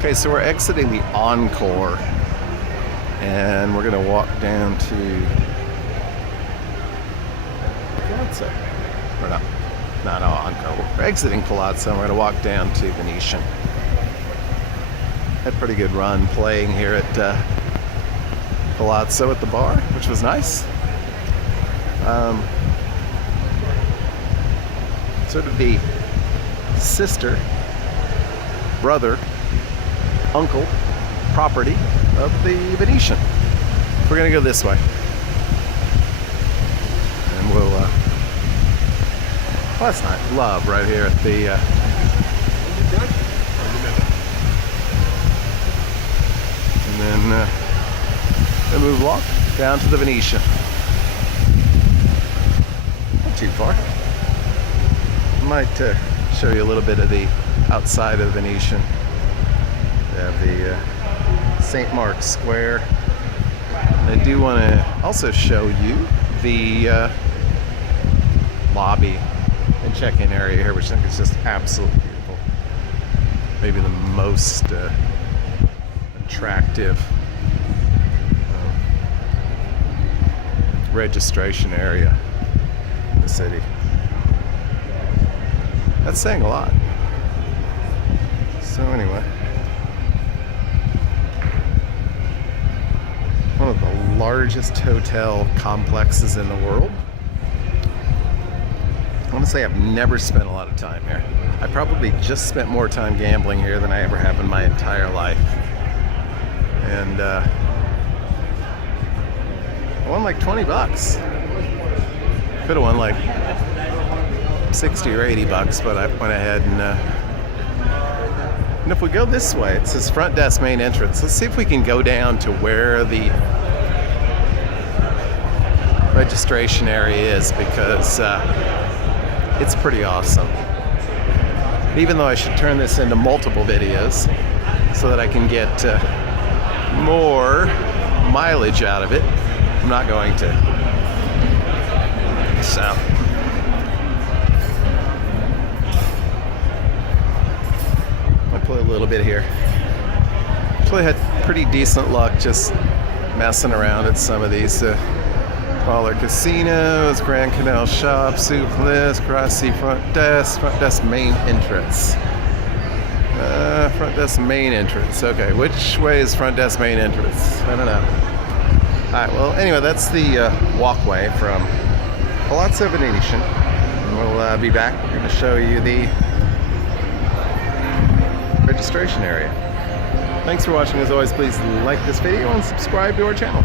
Okay, so we're exiting the Encore, and we're gonna walk down to Palazzo. Or not Encore. We're exiting Palazzo, and we're gonna walk down to Venetian. Had a pretty good run playing here at Palazzo at the bar, which was nice. Sort of the sister, brother, uncle property of the Venetian. We're gonna go this way, and we'll well, that's not love right here at the and then move along down to the Venetian. Not too far. Might show you a little bit of the outside of the Venetian. They have the St. Mark's Square. And I do want to also show you the lobby and check-in area here, which I think is just absolutely beautiful. Maybe the most attractive registration area in the city. That's saying a lot. So anyway, one of the largest hotel complexes in the world. I want to say I've never spent a lot of time here. I probably just spent more time gambling here than I ever have in my entire life. And I won like 20 bucks. Could have won like 60 or 80 bucks, but I went ahead and if we go this way, it says front desk main entrance. Let's see if we can go down to where the registration area is, because it's pretty awesome. Even though I should turn this into multiple videos so that I can get more mileage out of it, I'm not going to. So I'll play a little bit here. Actually had pretty decent luck just messing around at some of these smaller casinos. Grand Canal Shop, Soup List, Grassy Front Desk main entrance. Front desk main entrance. Okay, which way is front desk main entrance? I don't know. Alright, well anyway, that's the walkway from Palazzo Venetian. We'll be back. We're going to show you the registration area. Thanks for watching. As always, please like this video and subscribe to our channel.